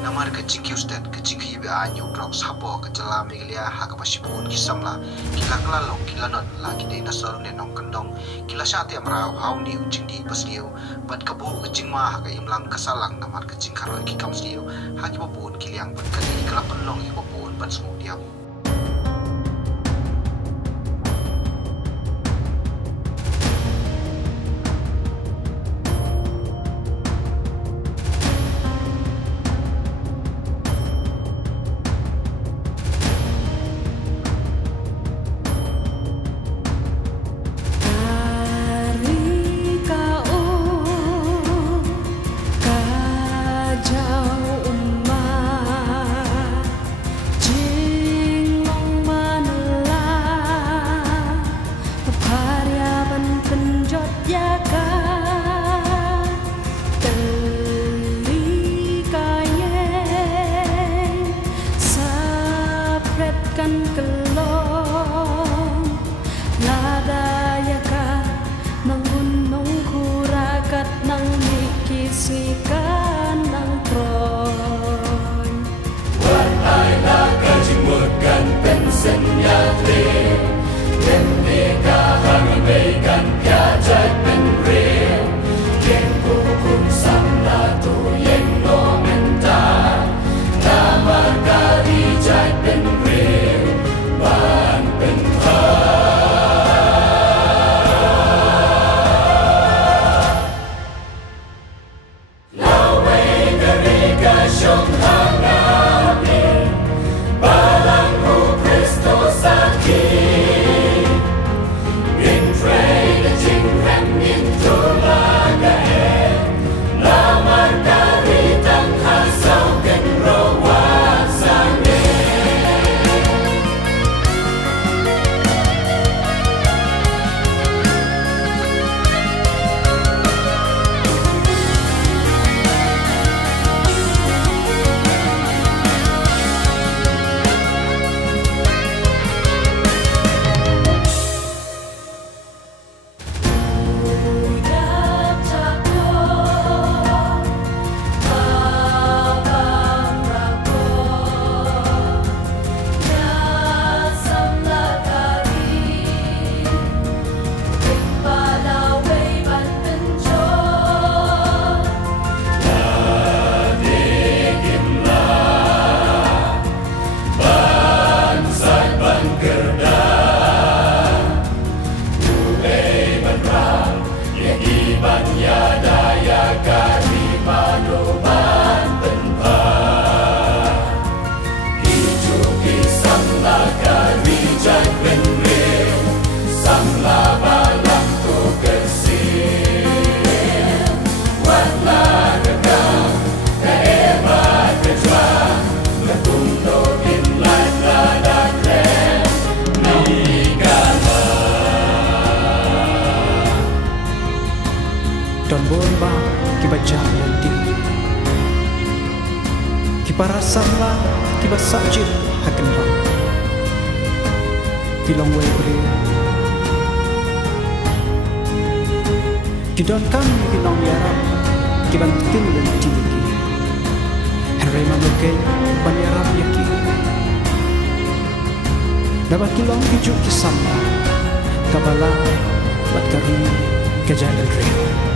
namar kecing kiustet kecing hibe anyu drop sapo kecela megalia hakapasipun kisamla kilakla long kilanon lagi de nasol ne nong kendong kilasate amrau hauni ucing di pasdiu bat kabu kecing ma haka imlang kasalang namar kecing karoi kikam sdiu hakipapun kiliang bat kali kelapan long hipapun bat semua diam. Kelong ladayaka nang gunung kurakat nang mikisikan nang tron Watai na kajimurkan pensen yatri Dendeka hangabaikan piajat penreal Yang kukum samla tu yang nomentar Namar karijat penreal Ban penhar Lawai gerika syong hangapin Balangku Kristo sakit Gintrei the jingrem into lagae Lamar karitang hasau genrawat sange Don bomba kibaca nanti kiparasanlah kibasajid hakenram kilong webre kidon kami kinong yaram kibantin dan tinggi henry manuke banyaram yaki dapat kilong kijuk kisama kabala bat kari kejalan reo